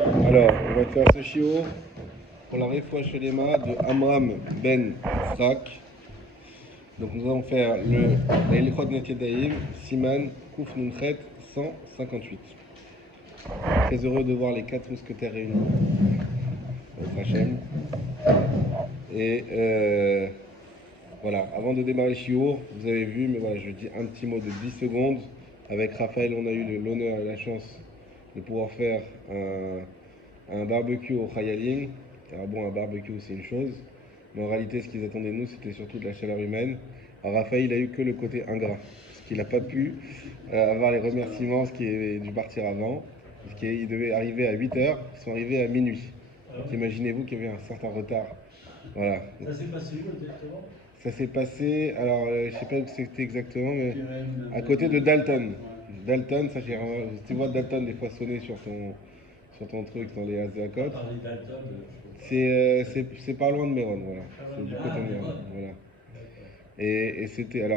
Alors, on va faire ce shiur pour la Refoua Shelema de Amram Ben Yitzhak. Donc nous allons faire le Eilchot Nekedaim, Siman, Kouf Nunchet 158. Très heureux de voir les 4 mousquetaires réunis. Au Hachem. Et voilà, avant de démarrer le shiur, vous avez vu, mais voilà, je dis un petit mot de 10 secondes. Avec Raphaël, on a eu l'honneur et la chance de pouvoir faire un barbecue au Chayalim. Alors bon, un barbecue c'est une chose, mais en réalité ce qu'ils attendaient de nous c'était surtout de la chaleur humaine. Alors Raphaël il a eu que le côté ingrat, parce qu'il n'a pas pu avoir les remerciements, ce qui est dû partir avant, parce qu'il devait arriver à 8 h, ils sont arrivés à minuit. Donc imaginez-vous qu'il y avait un certain retard. Voilà. Ça s'est passé où exactement? Ça s'est passé, alors je sais pas où c'était exactement, mais à côté de Dalton. Dalton, ça tu vois Dalton des fois sonner sur ton truc dans les On Azéacotes. parlait d'Alton. C'est pas loin de Méron, voilà. C'est du côté de Mais Méron, bon. voilà. D'accord. Et c'était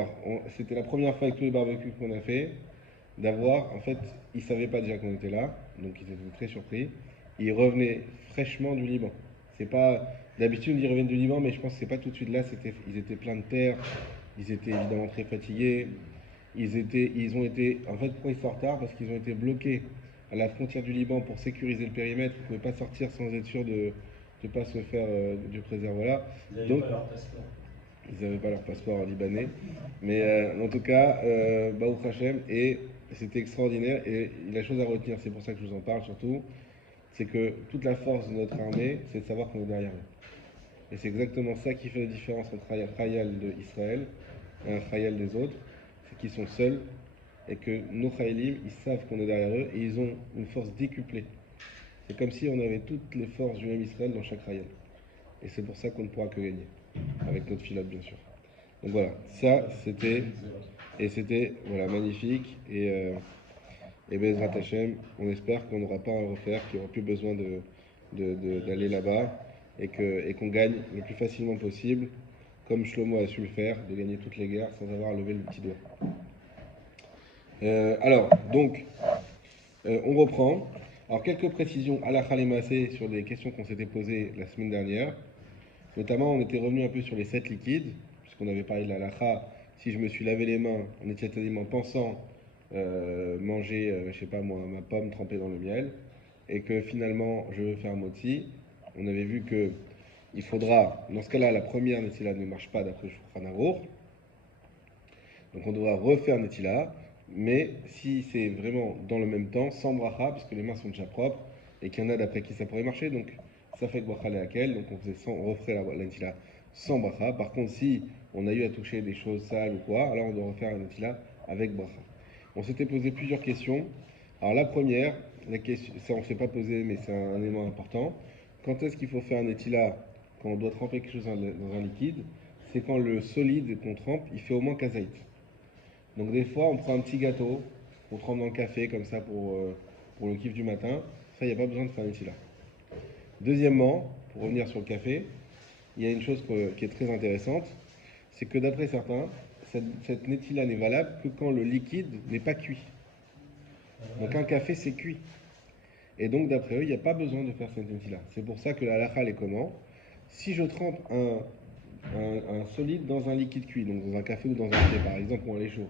c'était la première fois avec tous les barbecues qu'on a fait d'avoir, en fait, ils savaient pas déjà qu'on était là, donc ils étaient très surpris. Ils revenaient fraîchement du Liban. C'est pas d'habitude ils reviennent du Liban, mais je pense que c'est pas tout de suite là. Ils étaient pleins de terre, ils étaient évidemment très fatigués. Ils ont été, en fait, pourquoi ils sont en retard? Parce qu'ils ont été bloqués à la frontière du Liban pour sécuriser le périmètre. Ils ne pouvaient pas sortir sans être sûr de ne pas se faire du préserve là. Ils n'avaient Donc, pas leur passeport. ils n'avaient pas leur passeport libanais. Mais en tout cas, Baruch Hashem, et c'était extraordinaire. Et la chose à retenir, c'est pour ça que je vous en parle surtout, c'est que toute la force de notre armée, c'est de savoir qu'on est derrière eux. Et c'est exactement ça qui fait la différence entre un Khayal d'Israël et un Khayal des autres, c'est qu'ils sont seuls et que nos Khayalim, ils savent qu'on est derrière eux et ils ont une force décuplée. C'est comme si on avait toutes les forces du même Israël dans chaque Khayal. Et c'est pour ça qu'on ne pourra que gagner, avec notre filote bien sûr. Donc voilà, ça c'était, et c'était voilà, magnifique. Et Bezrat Hashem, on espère qu'on n'aura pas à refaire, qu'il n'y aura plus besoin d'aller là-bas et qu'on gagne le plus facilement possible, comme Shlomo a su le faire, de gagner toutes les guerres sans avoir à lever le petit doigt. On reprend. Alors, quelques précisions à la Khalemassé sur des questions qu'on s'était posées la semaine dernière. Notamment, on était revenu un peu sur les 7 liquides, puisqu'on avait parlé de la lacha. Si je me suis lavé les mains en étymologiquement pensant manger, je sais pas moi, ma pomme trempée dans le miel, et que finalement je veux faire moti, on avait vu que il faudra, dans ce cas-là, la première netila ne marche pas d'après Shulchan Aruch, donc on devra refaire netila, mais si c'est vraiment dans le même temps, sans bracha, parce que les mains sont déjà propres, et qu'il y en a d'après qui ça pourrait marcher, donc ça fait que bracha laquelle, donc on referait la netila sans bracha. Par contre, si on a eu à toucher des choses sales ou quoi, alors on doit refaire la netila avec bracha. On s'était posé plusieurs questions. Alors la première, la question, ça on ne s'est pas posé, mais c'est un élément important. Quand est-ce qu'il faut faire un netila quand on doit tremper quelque chose dans un liquide? C'est quand le solide qu'on trempe, il fait au moins kazaït. Donc des fois, on prend un petit gâteau, on trempe dans le café comme ça pour le kiff du matin. Ça, il n'y a pas besoin de faire un netila. Deuxièmement, pour revenir sur le café, il y a une chose qui est très intéressante, c'est que d'après certains, cette netila n'est valable que quand le liquide n'est pas cuit. Donc un café, c'est cuit. Et donc d'après eux, il n'y a pas besoin de faire cette netila. C'est pour ça que la halakha est comment? Si je trempe un solide dans un liquide cuit, donc dans un café ou dans un thé par exemple, ou un lait chaud,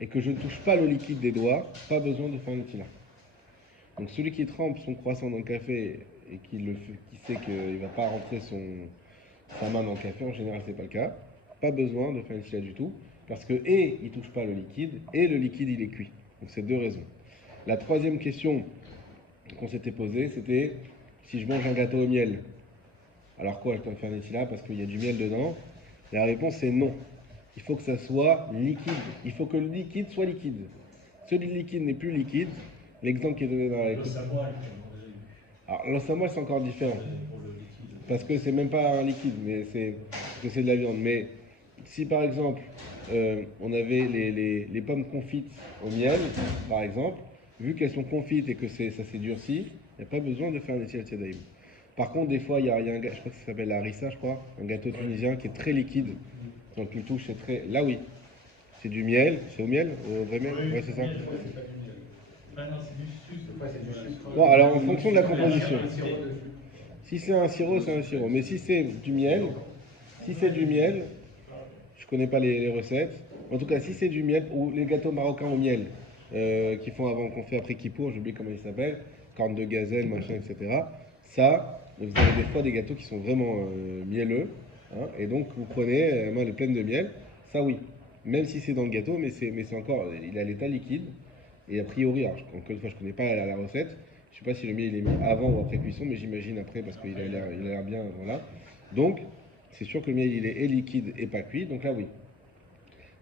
et que je ne touche pas le liquide des doigts, pas besoin de faire une netila. Donc celui qui trempe son croissant dans le café et qui sait qu'il ne va pas rentrer sa main dans le café, en général c'est pas le cas, pas besoin de faire une netila du tout, parce que et il touche pas le liquide, et le liquide il est cuit. Donc c'est deux raisons. La troisième question qu'on s'était posée, c'était si je mange un gâteau au miel, alors quoi, je dois faire netila parce qu'il y a du miel dedans? La réponse est non. Il faut que ça soit liquide. Il faut que le liquide soit liquide. Celui de liquide n'est plus liquide. L'exemple qui est donné dans la Le samoa, qui ont mangé Alors, le samoa, c'est encore différent. pour le liquide. Parce que c'est même pas un liquide, mais c'est de la viande. Mais si par exemple, on avait les pommes confites au miel, par exemple, vu qu'elles sont confites et que ça s'est durci, il n'y a pas besoin de faire un étiel tiadaïm. Par contre, des fois, il y a un gâteau, je crois que ça s'appelle la harissa, je crois, un gâteau tunisien qui est très liquide. Donc, tu le touches, c'est très. Là, oui. C'est du miel, c'est au miel, au vrai miel? Oui, Ouais, c'est ça. miel, ouais, c'est pas du miel. Ah non, c'est du sucre. Ouais, c'est du sucre. Bon, alors en fonction de la composition. Un sirop dessus. Si c'est un sirop, c'est un sirop. Mais si c'est du miel, je connais pas les recettes. En tout cas, si c'est du miel, ou les gâteaux marocains au miel, qu'ils font avant, qu'on fait après Kippour, j'oublie comment ils s'appellent, corne de gazelle, machin, etc. Ça, vous avez des fois des gâteaux qui sont vraiment mielleux, hein, et donc vous prenez, la main elle est pleine de miel, ça oui. Même si c'est dans le gâteau, mais c'est encore, il a l'état liquide, et a priori, alors, encore une fois, je connais pas la recette, je sais pas si le miel il est mis avant ou après cuisson, mais j'imagine après parce qu'il a l'air bien, voilà. Donc, c'est sûr que le miel il est et liquide et pas cuit, donc là oui.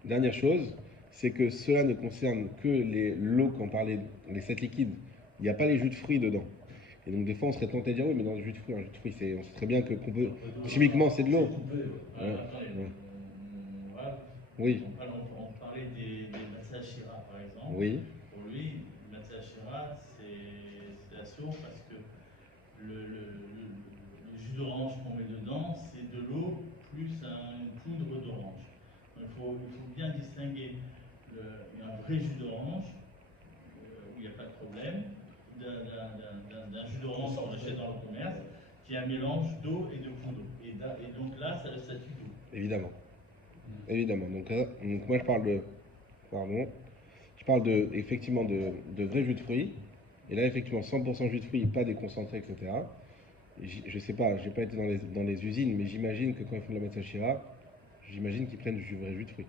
Dernière chose, c'est que cela ne concerne que les lots qu'on parlait, les 7 liquides. Il n'y a pas les jus de fruits dedans. Et donc des fois on serait tenté de dire oui mais dans le jus de fruits, un jus de fruits, on sait très bien que qu'on peut, chimiquement c'est de l'eau. Ouais, Attendez, ouais. voilà. Oui, On parlait des Matzah Shira par exemple. oui, Pour lui, Matzah Shira, c'est la source parce que le jus d'orange qu'on met dedans, c'est de l'eau plus une poudre d'orange. Il faut bien distinguer un vrai jus d'orange, où il n'y a pas de problème, d'un jus d'orange qu'on achète dans le commerce, qui est un mélange d'eau et de poudre. Et donc là, ça a le statut d'eau. évidemment. Évidemment. Donc moi je parle de. Pardon. Je parle effectivement de vrais jus de fruits. Et là effectivement 100% jus de fruits, pas déconcentré, etc. Je sais pas, j'ai pas été dans les usines, mais j'imagine que quand ils font de la matzah shira, j'imagine qu'ils prennent du vrai jus de fruits.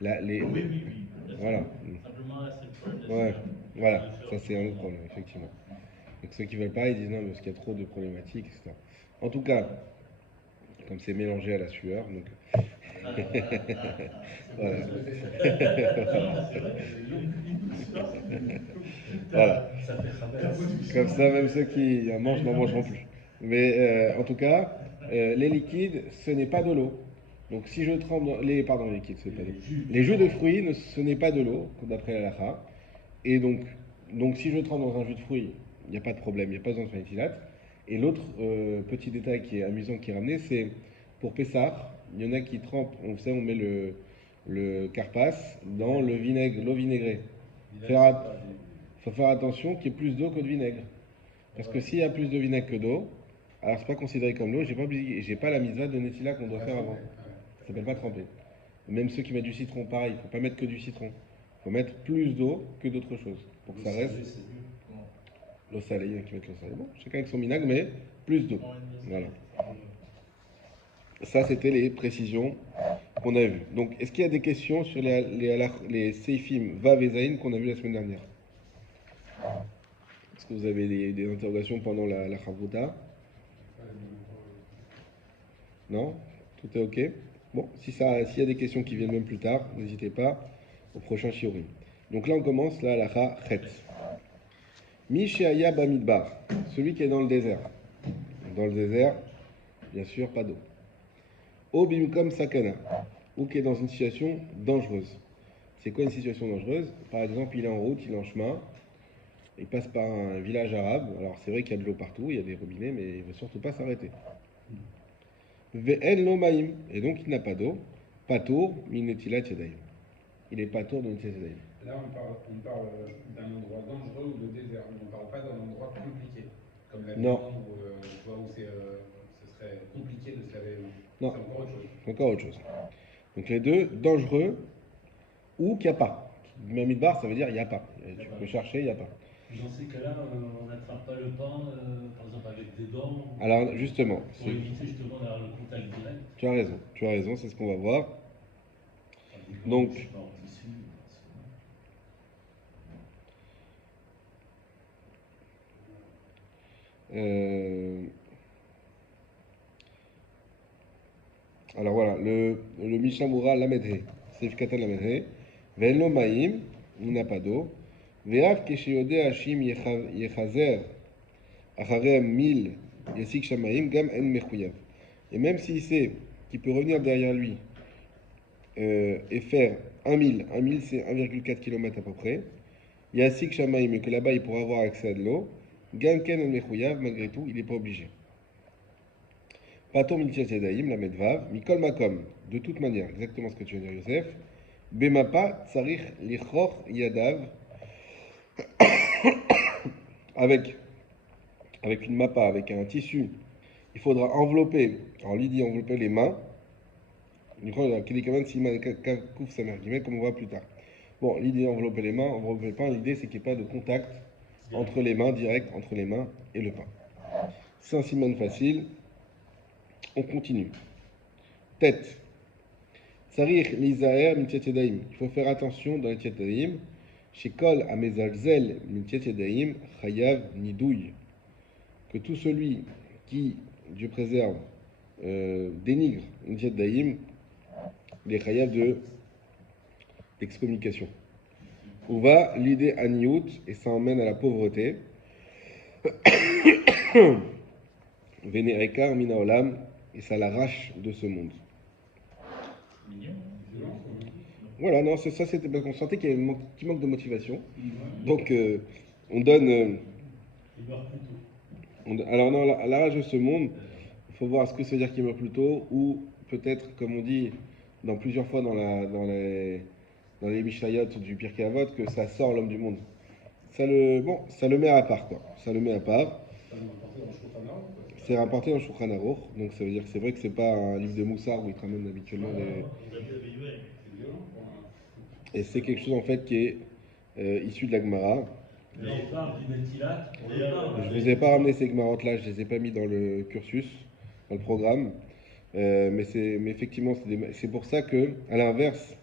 Là, Oui. voilà. Simplement, là, c'est le problème de la Ouais, sueur. voilà, ça c'est un autre problème, effectivement. Donc ceux qui veulent pas, ils disent non, parce qu'il y a trop de problématiques, etc. En tout cas, comme c'est mélangé à la sueur, donc voilà. Non, c'est vrai, Voilà. Ça fait travers. Comme ça, même ceux qui en mangent n'en mangeront plus. Mais en tout cas, les liquides, ce n'est pas de l'eau. Donc si je trempe pardon, les liquides, ce n'est pas de l'eau. Les jus de fruits, ce n'est pas de l'eau, d'après la halakha. Et donc si je trempe dans un jus de fruits, il n'y a pas de problème, il n'y a pas besoin de faire éthylate. Et l'autre petit détail qui est amusant qui est ramené, c'est pour Pessah, il y en a qui trempent, on sait, on met le carpas dans l'eau vinaigrée. Il faut faire attention qu'il y ait plus d'eau que de vinaigre. Parce que s'il y a plus de vinaigre que d'eau, alors c'est pas considéré comme l'eau, j'ai pas la mitzvah de Netila qu'on doit faire avant. Ça s'appelle pas tremper. Même ceux qui mettent du citron, pareil, il faut pas mettre que du citron. Il faut mettre plus d'eau que d'autres choses. Pour que ça reste. L'eau salée, il y en a qui mettent l'eau salée. Bon, chacun avec son minag, mais plus d'eau. Voilà. Ça, c'était les précisions qu'on a vues. Donc, est-ce qu'il y a des questions sur les Seifim Vav et Zayin qu'on a vu la semaine dernière? Est-ce que vous avez des interrogations pendant la Chavruta? Non? Tout est OK? Bon, s'il y a des questions qui viennent même plus tard, n'hésitez pas au prochain shiurim. Donc là, on commence la halakha chet. Mishéaya Bamidbar, celui qui est dans le désert. Dans le désert, bien sûr, pas d'eau. Obimkom Sakana, ou qui est dans une situation dangereuse. C'est quoi une situation dangereuse? Par exemple, il est en route, il est en chemin, il passe par un village arabe. Alors c'est vrai qu'il y a de l'eau partout, il y a des robinets, mais il ne veut surtout pas s'arrêter. Ve'en lo ma'im, et donc il n'a pas d'eau. Patour minetilat yadayim. Il est patour de minetilat yadayim. Là, on parle d'un endroit dangereux ou de désert. On ne parle pas d'un endroit compliqué, comme la Non. Vietnam où ce serait compliqué de se laver les mains. Non. C'est encore autre chose. Encore autre chose. Donc les deux, dangereux ou qu'il n'y a pas. Mamidbar, ça veut dire il n'y a pas. Tu peux chercher, il n'y a pas. Dans ces cas-là, on n'attrape pas le pain, par exemple avec des dents. Alors justement, Pour éviter justement d'avoir le contact direct. tu as raison, c'est ce qu'on va voir. Donc, Je sais pas, en tissu, alors voilà, le Mishamura Lamedhe, Seif Katan Lamedhe, Ve'en Ma'im, il n'a pas d'eau, Ve'av Kesheyode Hashim Yechazer, Acharem Mil, Yasik Shamaim, Gam En Mechuyav. Et même s'il sait qu'il peut revenir derrière lui et faire 1 mille c'est 1,4 km à peu près, Yasik Shamaim, et que là-bas il pourra avoir accès à de l'eau, Gam Ken En Mechuyav, malgré tout, il n'est pas obligé. Patom Miltias Yadaim, la Medvav, Mikol Makom, de toute manière, exactement ce que tu viens de dire, Yosef. Bemapa, Tsarich, Lichor, Yadav, avec une mappa, avec un tissu, il faudra envelopper, alors lui dit envelopper les mains, comme on voit plus tard. Bon, l'idée d'envelopper les mains, envelopper le pain, l'idée c'est qu'il n'y ait pas de contact entre les mains, direct entre les mains et le pain. C'est un siman facile, on continue. Tête. Tsarich mizaher min yadaim. Il faut faire attention dans les yadaim. Shekol amezalzel min yadaim chayav nidouy. Que tout celui qui, Dieu préserve, dénigre une yadaim, les chayav d'excommunication. Où va l'idée aniout et ça emmène à la pauvreté. Vene ekar mina olam et ça l'arrache de ce monde. Mignon. Voilà, non, c'est ça, c'était parce qu'on sentait qu'il y avait un petit manque de motivation. Donc, on donne. Il meurt plus tôt. Alors, non, à l'arrache de ce monde, il faut voir ce que ça veut dire qu'il meurt plus tôt, ou peut-être, comme on dit dans plusieurs fois dans les Mishnayot du Pirkei Avot, que ça sort l'homme du monde. Ça le met à part, quoi. Ça le met à part. C'est rapporté dans Shulchan Aruch, donc ça veut dire que c'est vrai que c'est pas un livre de Moussard où il te ramène habituellement des. Et c'est quelque chose en fait qui est issu de la Gemara. Là, on parle du Netilat. Je ne vous ai pas ramené ces Gemarotes là, je les ai pas mis dans le cursus, dans le programme. Mais effectivement, c'est pour ça que, à l'inverse,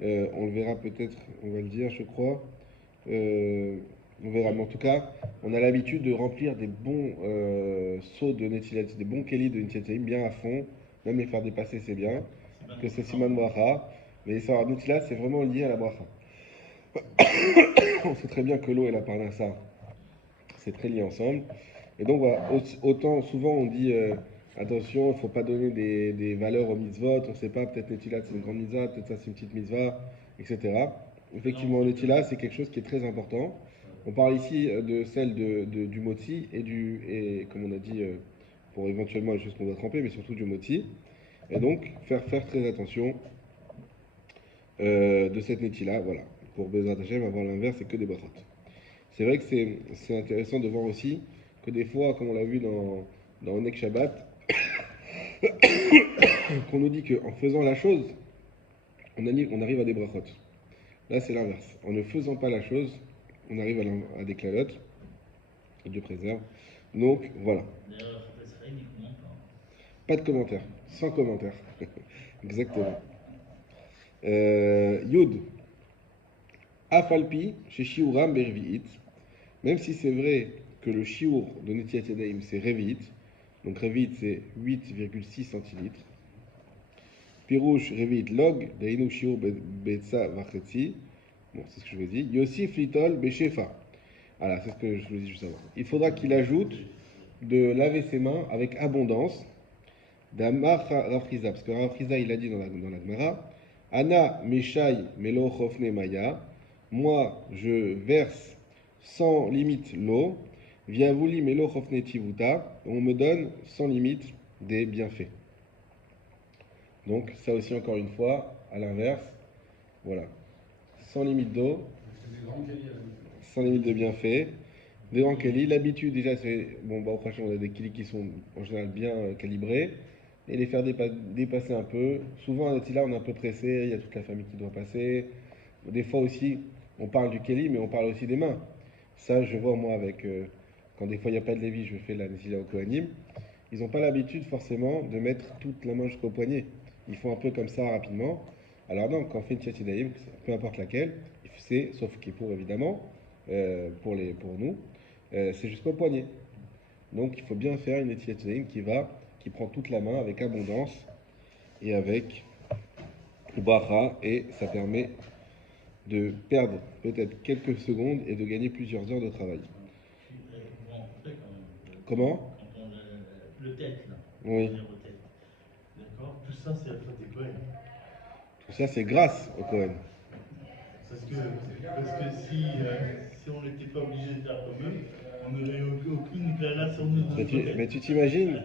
on le verra peut-être, on va le dire, je crois. On verra, mais en tout cas, on a l'habitude de remplir des bons sauts de Netilat, des bons kelis de Netilat bien à fond, même les faire dépasser, c'est bien. Que c'est Siman Bracha. Mais l'histoire de Netilat, c'est vraiment lié à la Bracha. On sait très bien que l'eau et la parnassa, c'est très lié ensemble. Et donc, voilà, autant souvent on dit attention, il ne faut pas donner des valeurs aux mitzvot, on ne sait pas, peut-être Netilat c'est une grande mitzvah, peut-être ça c'est une petite mitzvah, etc. Effectivement, Netilat c'est quelque chose qui est très important. On parle ici de celle du moti et comme on a dit, pour éventuellement les choses qu'on doit tremper, mais surtout du moti. Et donc, faire très attention de cette Netilat, voilà. Pour Bezrat Hashem, avoir l'inverse, c'est que des brachot. C'est vrai que c'est intéressant de voir aussi que des fois, comme on l'a vu dans Onek Shabbat, qu'on nous dit qu'en faisant la chose, on arrive à des brachot. Là, c'est l'inverse. En ne faisant pas la chose, on arrive à des clalotes. Dieu préserve. Donc, voilà. D'ailleurs, ça serait uniquement Pas de commentaires. Sans commentaires. Exactement. Yud. Afalpi, chez Shiuram Bervi'it. Même si c'est vrai que le Shiur de Netilat Yadayim, c'est Revi'it. Donc Revi'it, c'est 8,6 centilitres. Pirouche Revi'it log, Dainu Shiur Betsa Vachetzi. Bon, c'est ce que je vous dis. Yosif Litol Beshefa. Voilà, c'est ce que je vous dis juste avant. Il faudra qu'il ajoute de laver ses mains avec abondance. D'Amar Rafriza. Parce que Rafriza, il a dit dans la Gemara, Ana Meshai Melo Chofne Maya. Moi, je verse sans limite l'eau. Viavuli Melo Chofne Tivuta. On me donne sans limite des bienfaits. Donc, ça aussi, encore une fois, à l'inverse. Voilà. Sans limite d'eau. Sans limite de bienfaits. Des grands kelis. L'habitude, déjà, c'est. Bon, bah, au prochain, on a des kelis qui sont en général bien calibrés. Et les faire dépasser un peu. Souvent, là, on est un peu pressé. Il y a toute la famille qui doit passer. Des fois aussi, on parle du keli, mais on parle aussi des mains. Ça, je vois, moi, avec. Quand des fois, il n'y a pas de Lévi, je fais la Netilat au Kohanim. Ils n'ont pas l'habitude, forcément, de mettre toute la main jusqu'au poignet. Ils font un peu comme ça, rapidement. Alors, non, quand on fait une Netilat Yadayim, peu importe laquelle, c'est, sauf Kippour, évidemment, pour nous, c'est jusqu'au poignet. Donc, il faut bien faire une Netilat Yadayim qui prend toute la main avec abondance et avec bracha, et ça permet de perdre peut-être quelques secondes et de gagner plusieurs heures de travail. Comment? Le tête, là. Oui. D'accord. Tout ça, c'est la faute des Cohen. Tout ça, c'est grâce au Cohen. Parce que si on n'était pas obligé de faire comme eux, on n'aurait aucune clala sur nous. Mais tu t'imagines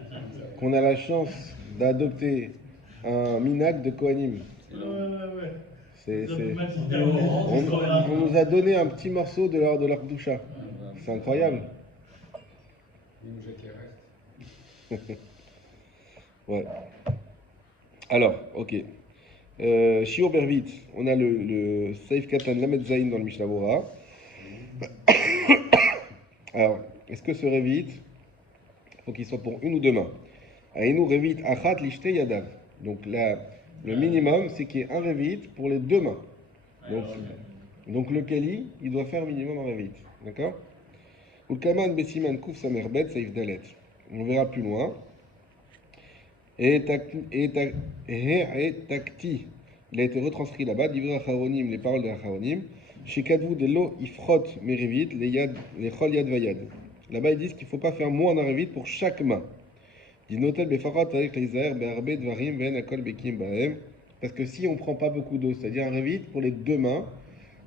qu'on a la chance d'adopter un minag de Kohanim. Ouais. On nous a donné un petit morceau de leur doucha. C'est incroyable. Il nous jette les restes. Ouais. Alors, ok. Shiur Bervit, on a le Seif Katan Lamed Zain dans le Mishnah Bora. Alors, est-ce que ce Revit, il faut qu'il soit pour une ou deux mains? Aïnou Revit Achat Lishte Yadav. Donc là, le minimum, c'est qu'il y ait un Revit pour les deux mains. Donc le Kali, il doit faire minimum un Revit. D'accord? Ou Kaman Besiman Kouf Samerbet Seif Dalet. On verra plus loin. Et takti, il a été retranscrit là-bas, d'Ivra Acharonim, les paroles de Acharonim, Shikadvu de l'eau ifrot merivit, les chol yad vayad. Là-bas, ils disent qu'il ne faut pas faire moins d'un revit pour chaque main. Dinotel befarat avec les be'arbe dvarim ven akol bekim bahem. Parce que si on ne prend pas beaucoup d'eau, c'est-à-dire un revit pour les deux mains,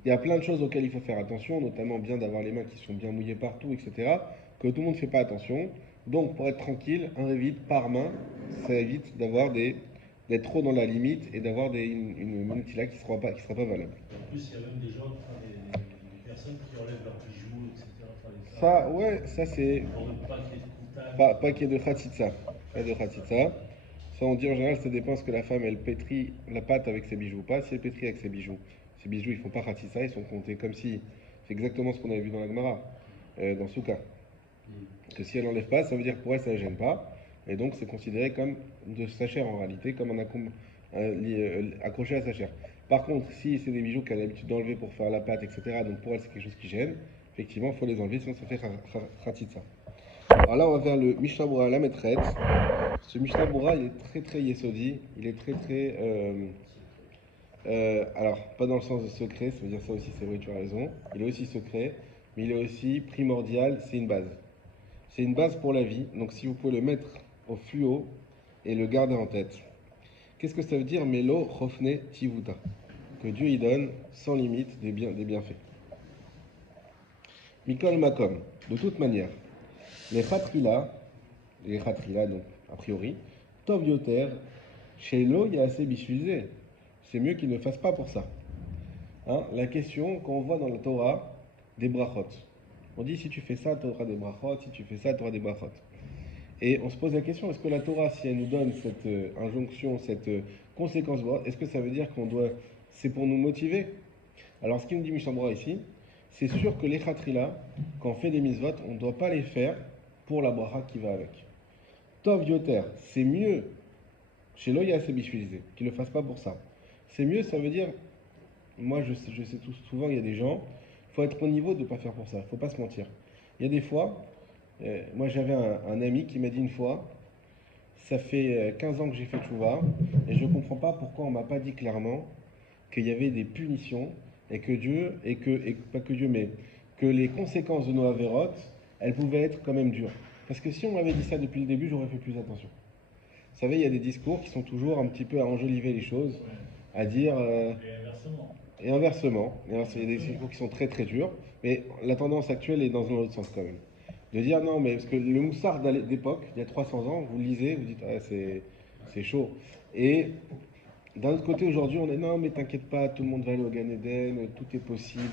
il y a plein de choses auxquelles il faut faire attention, notamment bien d'avoir les mains qui sont bien mouillées partout, etc., que tout le monde ne fait pas attention. Donc, pour être tranquille, un revit par main, ça évite d'être trop dans la limite et d'avoir une manutila qui ne sera pas valable. En plus, il y a même des gens, des personnes qui enlèvent leurs bijoux, etc. Ça, ouais, ça c'est. Pour ne pas qu'il y ait de contact. Pas qu'il y ait de khatitsa. Pas de khatitsa. Ça, on dit en général, ça dépend ce que la femme, elle pétrit la pâte avec ses bijoux ou pas. Si elle pétrit avec ses bijoux, ils font pas khatitsa, ils sont comptés comme si. C'est exactement ce qu'on avait vu dans la Gemara, dans Souka. Que si elle n'enlève pas, ça veut dire que pour elle, ça ne gêne pas. Et donc, c'est considéré comme de sa chair en réalité, comme accroché à sa chair. Par contre, si c'est des bijoux qu'elle a l'habitude d'enlever pour faire la pâte, etc., donc pour elle, c'est quelque chose qui gêne, effectivement, il faut les enlever, sinon ça fait khatitsa. Alors là, on va vers le Mishnah Bora, la maîtresse. Ce Mishnah Bora, il est très très yesodi, il est très très. Alors, pas dans le sens de secret, ça veut dire ça aussi, c'est vrai, tu as raison. Il est aussi secret, mais il est aussi primordial, c'est une base. C'est une base pour la vie, donc si vous pouvez le mettre au fluo et le garder en tête. Qu'est-ce que ça veut dire Melo Chofne Tivuta? Que Dieu y donne sans limite des bienfaits. Mikol Makom, de toute manière, les khatrila, donc a priori, Tov Yoter, chez Lo, il y a assez bishulzé. C'est mieux qu'il ne fasse pas pour ça. Hein, la question qu'on voit dans la Torah des brachot. On dit si tu fais ça, tu auras des brachot, si tu fais ça, tu auras des brachot. Et on se pose la question, est-ce que la Torah, si elle nous donne cette injonction, cette conséquence, est-ce que ça veut dire c'est pour nous motiver? Alors ce qu'il nous dit Mishnah Bora ici, c'est sûr que les khatrila, quand on fait des mitzvot, on ne doit pas les faire pour la bracha qui va avec. Tov yoter, c'est mieux, chez Loya Sebishvilizé, qu'il ne le fasse pas pour ça. C'est mieux, ça veut dire, moi je sais souvent, il y a des gens, il faut être au niveau de ne pas faire pour ça, il ne faut pas se mentir. Il y a des fois, moi j'avais un ami qui m'a dit une fois, ça fait 15 ans que j'ai fait tchouva, et je ne comprends pas pourquoi on ne m'a pas dit clairement qu'il y avait des punitions, et que Dieu, pas que Dieu, mais que les conséquences de nos avérotes, elles pouvaient être quand même dures. Parce que si on m'avait dit ça depuis le début, j'aurais fait plus attention. Vous savez, il y a des discours qui sont toujours un petit peu à enjoliver les choses, à dire... Et inversement. Il y a des discours qui sont très très durs, mais la tendance actuelle est dans un autre sens quand même. De dire non, mais parce que le Moussard d'époque, il y a 300 ans, vous le lisez, vous dites ah, c'est chaud. Et d'un autre côté, aujourd'hui, on est non, mais t'inquiète pas, tout le monde va aller au Gan Eden, tout est possible,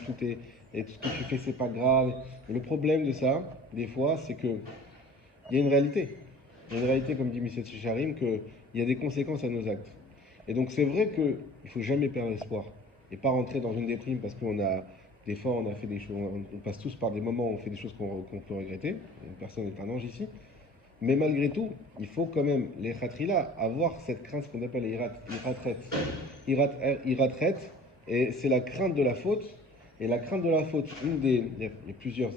et tout ce que tu fais, c'est pas grave. Mais le problème de ça, des fois, c'est que il y a une réalité. Il y a une réalité, comme dit M. Chicharim, qu'il y a des conséquences à nos actes. Et donc, c'est vrai qu'il ne faut jamais perdre espoir et pas rentrer dans une déprime parce des fois, on a fait des choses, on passe tous par des moments où on fait des choses qu'on peut regretter. Personne n'est un ange ici. Mais malgré tout, il faut quand même, les khatrila, avoir cette crainte, ce qu'on appelle iratret, et c'est la crainte de la faute. Et la crainte de la faute, il y a plusieurs,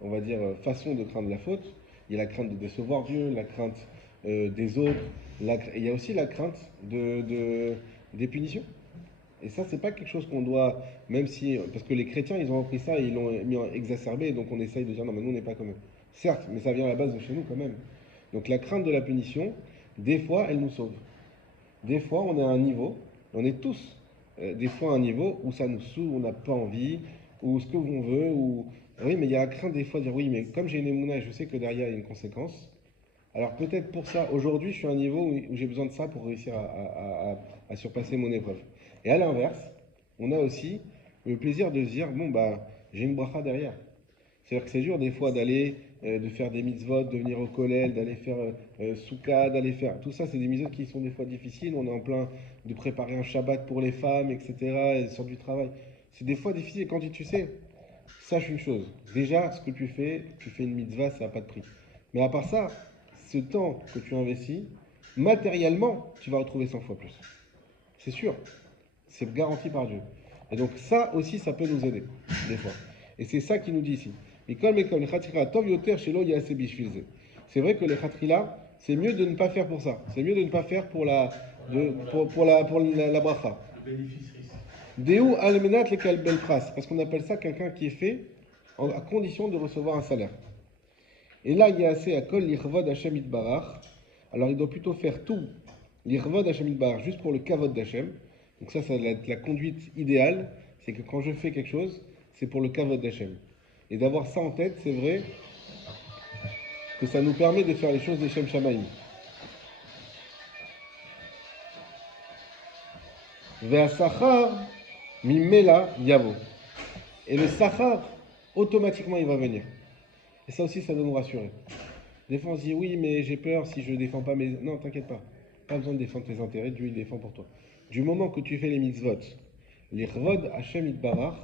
on va dire, façons de craindre la faute. Il y a la crainte de décevoir Dieu, la crainte des autres, il y a aussi la crainte des punitions. Et ça, c'est pas quelque chose qu'on doit, même si, parce que les chrétiens, ils ont appris ça et ils l'ont mis exacerbé, donc on essaye de dire non, mais nous, on n'est pas comme eux. Certes, mais ça vient à la base de chez nous quand même. Donc la crainte de la punition, des fois, elle nous sauve. Des fois, on est à un niveau, on est tous, des fois à un niveau où ça nous saoule, on n'a pas envie, ou ce que l'on veut, ou... Oui, mais il y a la crainte des fois de dire oui, mais comme j'ai une émouna, je sais que derrière, il y a une conséquence. Alors peut-être pour ça, aujourd'hui, je suis à un niveau où j'ai besoin de ça pour réussir à surpasser mon épreuve. Et à l'inverse, on a aussi le plaisir de se dire, bon, bah, j'ai une bracha derrière. C'est-à-dire que c'est dur des fois d'aller, de faire des mitzvot, de venir au kollel, d'aller faire soukha, d'aller faire... Tout ça, c'est des mitzvot qui sont des fois difficiles. On est en plein de préparer un Shabbat pour les femmes, etc. Et sur du travail. C'est des fois difficile. Quand tu sais, sache une chose. Déjà, ce que tu fais une mitzvah, ça n'a pas de prix. Mais à part ça, ce temps que tu investis, matériellement, tu vas retrouver 100 fois plus. C'est sûr. C'est garanti par Dieu. Et donc ça aussi, ça peut nous aider, des fois. Et c'est ça qu'il nous dit ici. C'est vrai que les khatrila, c'est mieux de ne pas faire pour ça. C'est mieux de ne pas faire pour la bracha. Le bénéfice-risque. Deu almenat le kalbel pras, parce qu'on appelle ça quelqu'un qui est fait à condition de recevoir un salaire. Et là, il y a assez à kol l'irvod Hashem itbarach. Alors il doit plutôt faire tout l'irvod Hashem itbarach juste pour le kavod d'Hashem. Donc ça, c'est la conduite idéale, c'est que quand je fais quelque chose, c'est pour le kavod d'Hashem. Et d'avoir ça en tête, c'est vrai que ça nous permet de faire les choses des Shem Shamaim. Ve'asachar mimela yavo. Et le sachar, automatiquement, il va venir. Et ça aussi, ça doit nous rassurer. Des fois, on se dit, oui, mais j'ai peur si je ne défends pas mes... Non, t'inquiète pas. Pas besoin de défendre tes intérêts, Dieu, il défend pour toi. Du moment que tu fais les mitzvot, l'irvod Hashem itbarach,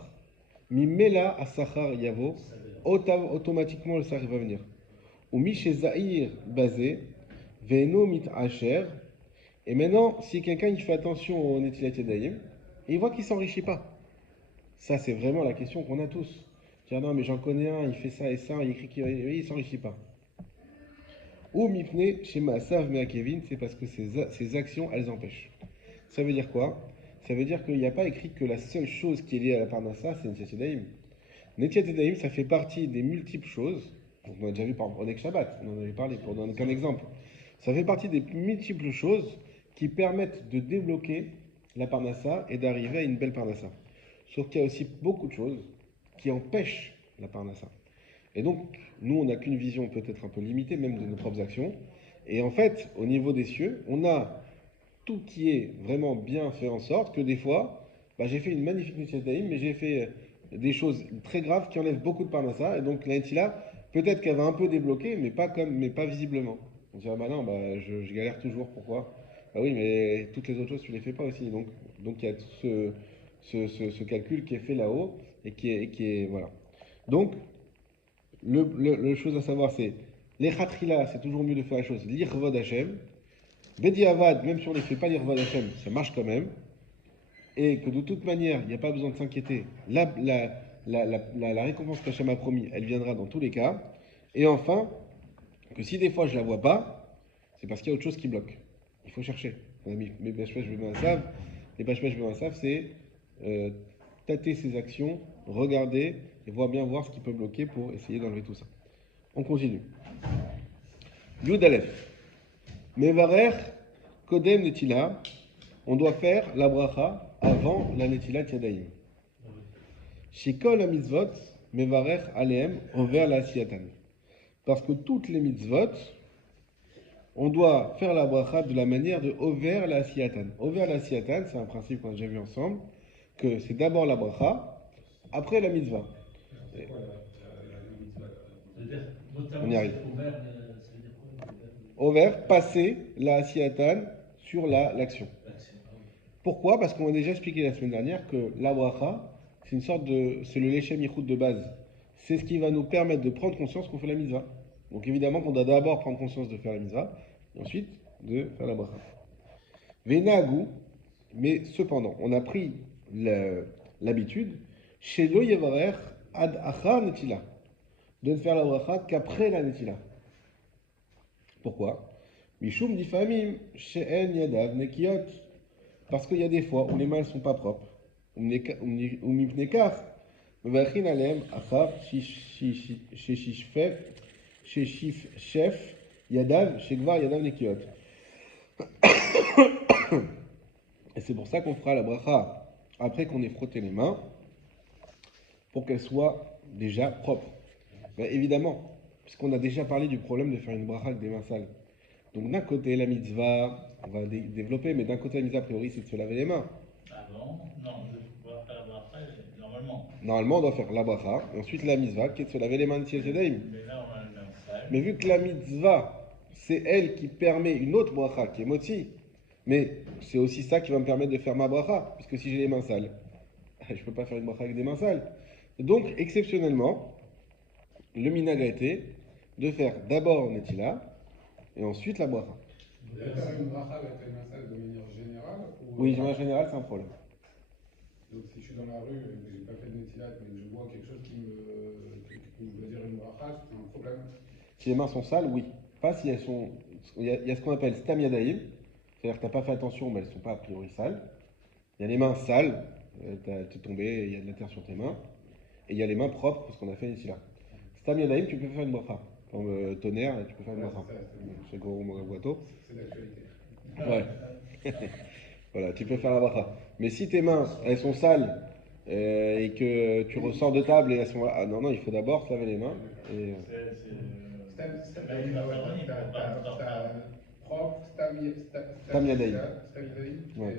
mimela asachar yavo, automatiquement, le sachar va venir. Ou Zahir basé, Veno mit Asher. Et maintenant, si quelqu'un il fait attention au Netilat Yadayim, il voit qu'il ne s'enrichit pas. Ça, c'est vraiment la question qu'on a tous. Tiens, non, mais j'en connais un, il fait ça et ça, il écrit qu'il ne s'enrichit pas. Ou Mipne, chez Maasav Meakevin, c'est parce que ses actions, elles empêchent. Ça veut dire quoi? Ça veut dire qu'il n'y a pas écrit que la seule chose qui est liée à la Parnassa, c'est Netilat Yadayim. Netilat Yadayim, ça fait partie des multiples choses. On a déjà vu par exemple Onek Shabbat, on en avait parlé pour donner qu'un exemple. Ça fait partie des multiples choses qui permettent de débloquer la Parnassa et d'arriver à une belle Parnassa. Sauf qu'il y a aussi beaucoup de choses qui empêchent la Parnassa. Et donc, nous, on n'a qu'une vision peut-être un peu limitée, même de nos propres actions. Et en fait, au niveau des cieux, on a tout qui est vraiment bien fait en sorte que des fois, j'ai fait une magnifique Netilat Yadayim, mais j'ai fait des choses très graves qui enlèvent beaucoup de Parnassa. Et donc, la Netila, peut-être qu'elle va un peu débloquer, mais pas visiblement. On se dit, non, je galère toujours, pourquoi? Ah oui, mais toutes les autres choses, tu les fais pas aussi. Donc il y a tout ce calcul qui est fait là-haut et qui est voilà. Donc, le chose à savoir, c'est les khatrila, c'est toujours mieux de faire la chose l'irvod Hashem. Bediavad, même si on ne les fait pas l'irvod Hashem, ça marche quand même. Et que de toute manière, il n'y a pas besoin de s'inquiéter. La récompense qu'Hachem a promis, elle viendra dans tous les cas. Et enfin, que si des fois je ne la vois pas, c'est parce qu'il y a autre chose qui bloque. Il faut chercher. Les bashpesh be'masav, c'est tâter ses actions, regarder et bien voir ce qui peut bloquer pour essayer d'enlever tout ça. On continue. Yud Aleph. Mevarer Kodem Netila. On doit faire la bracha avant la Netilat Yadayim. Shikol la mitzvot, mevarech aleem, over la asiyatan. Parce que toutes les mitzvot, on doit faire la bracha de la manière de over la asiyatan. Over la asiyatan, c'est un principe qu'on a déjà vu ensemble, que c'est d'abord la bracha, après la mitzvah. On y arrive. Over, passer la asiyatan sur l'action. Pourquoi? Parce qu'on a déjà expliqué la semaine dernière que la bracha, c'est le lechem yichud de base. C'est ce qui va nous permettre de prendre conscience qu'on fait la mitzvah. Donc évidemment qu'on doit d'abord prendre conscience de faire la mitzvah, et ensuite de faire la bracha. Venagu, mais cependant, on a pris l'habitude, chez lo yevarer ad achar netila, de ne faire la bracha qu'après la netila. Pourquoi? Mishum difamim she'en yadav nekiyot. Parce qu'il y a des fois où les mains ne sont pas propres. Ou mipnekar, mevachin alem, achar, chef, yadav, shekvar, yadav nekiot. Et c'est pour ça qu'on fera la bracha après qu'on ait frotté les mains, pour qu'elles soient déjà propres. Évidemment, puisqu'on a déjà parlé du problème de faire une bracha avec des mains sales. Donc d'un côté, la mitzvah, on va développer, mais d'un côté, la mitzvah, a priori, c'est de se laver les mains. Avant, non, je ne pourrais pas la bracha, normalement. Normalement, on doit faire la bracha, et ensuite la mitzvah, qui est de se laver les mains de Netilat Yadayim. Mais là, on a le même sale. Mais vu que la mitzvah, c'est elle qui permet une autre bracha, qui est moti, mais c'est aussi ça qui va me permettre de faire ma bracha, puisque si j'ai les mains sales, je ne peux pas faire une bracha avec des mains sales. Donc, exceptionnellement, le minag a été de faire d'abord Netila, et ensuite la bracha. Vous pouvez faire une bracha avec les mains sales de manière générale ou... Oui, en général, c'est un problème. Donc si je suis dans la rue et que j'ai pas fait de netilat, mais que je vois quelque chose qui me veut dire une bracha, c'est un problème. Si les mains sont sales, oui. Pas si elles sont. Il y a ce qu'on appelle stam yadaïm, c'est-à-dire que tu n'as pas fait attention, mais elles ne sont pas a priori sales. Il y a les mains sales, tu es tombé, il y a de la terre sur tes mains. Et il y a les mains propres, parce qu'on a fait ici là. Stam yadaïm, tu peux faire une bracha. Comme tonnerre, tu peux faire une Ouais, bracha. c'est C'est gros boiteau. c'est d'actualité. Ouais. Voilà, tu peux faire la bracha. Mais si tes mains, elles sont sales et que tu ressors de table et à ce moment-là, ah non, non, il faut d'abord se laver les mains. Et, Stam Bah, il va pas venir, t'as propre, Stam yadaïm. Ouais.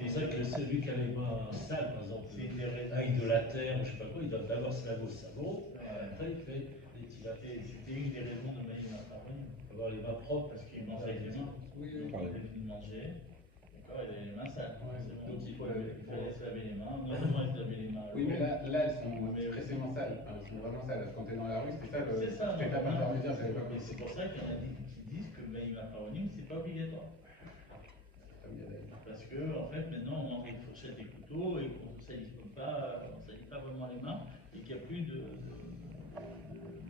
C'est ça que celui qui a les mains sales, par exemple, C'est une des raisons. avec de la terre ou je sais pas quoi, il doit d'abord se laver au savon, Ouais. après il fait des tilates. C'était une des raisons de Maïm Macaroni. Avoir les mains propres, Parce qu'il mangeait avec les mains. Oui, Il Pareil. mangeait. D'accord, il avait les mains sales. Ouais. C'est bon. Donc, Il fallait se laver les mains. Non seulement il se lavait les mains. oui, mais là elles sont extrêmement sales. Enfin, elles sont vraiment sales. Quand t'es dans la rue, c'est ça le C'est ça, étape non, intermédiaire, j'avais pas Et compris. c'est pour ça qu'il y en a qui disent que Maïm Macaroni, c'est pas obligatoire. Stam yadaïm. Parce que, en fait, maintenant, on mange avec fourchette et couteau et qu'on ne salit pas vraiment les mains et qu'il n'y a plus de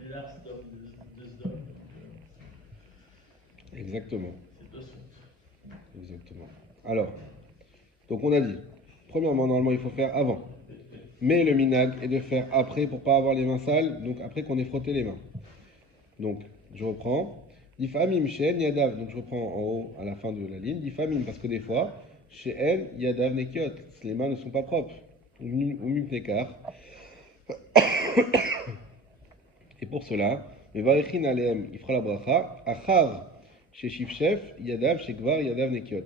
mélasse de sdom. exactement. C'est deux sortes. Exactement. Alors, donc on a dit, premièrement, normalement, il faut faire avant. Mais le minag est de faire après pour pas avoir les mains sales, donc après qu'on ait frotté les mains. Donc, je reprends. Difamim shen yadav, donc je reprends en haut à la fin de la ligne. Difamim, parce que des fois, chez elle, yadav nekiot, les mains ne sont pas propres. Ou mipnekar. Et pour cela, mevarechin aleem, il fera la bracha, achar, chez Shifchef, yadav, chez Gvar, yadav nekiot.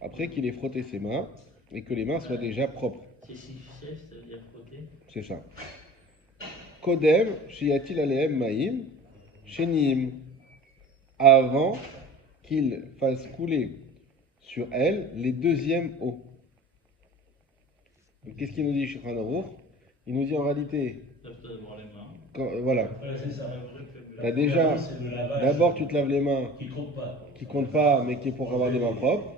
Après qu'il ait frotté ses mains et que les mains soient déjà propres. C'est si chef, ça veut dire frotter. C'est ça. Kodem, shiyatil aleem maïm, shenim, avant qu'il fasse couler sur elle les deuxièmes eaux. Donc, qu'est-ce qu'il nous dit, Shulchan Aruch? Il nous dit en réalité, Lave-toi d'abord les mains. voilà, Voilà, c'est ça. t'as déjà, C'est le lavage d'abord tu te laves les mains, qui compte pas. qui compte pas, mais qui est pour avoir des mains propres,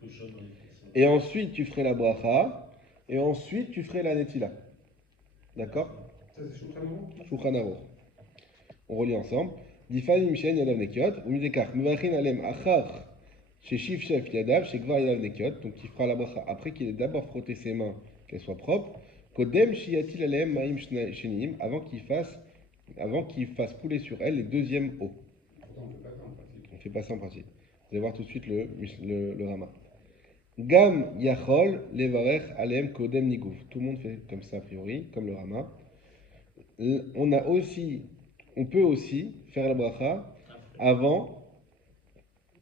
Quelque chose dans les cuisses. et ensuite tu ferais la bracha, et ensuite tu ferais la netila. D'accord? Ça, c'est Shulchan Aruch. Shulchan Aruch. On relit ensemble. Difani Mishen Yadav Nekiot, ou Midekach, Mevachin Alem Achar, chez Shif Chef Yadav, chez Gvar Yadav Nekiot, donc il fera la bracha après qu'il ait d'abord frotté ses mains, qu'elles soient propres. Kodem Shiyatil Alem Maim Shenim, avant qu'il fasse couler sur elle les deuxièmes eaux. Pourtant, on ne fait pas ça en pratique. On ne fait pas ça en pratique. Vous allez voir tout de suite le Rama. Gam Yachol Levarech Alem Kodem Niguf. Tout le monde fait comme ça a priori, comme le Rama. On peut aussi faire la bracha avant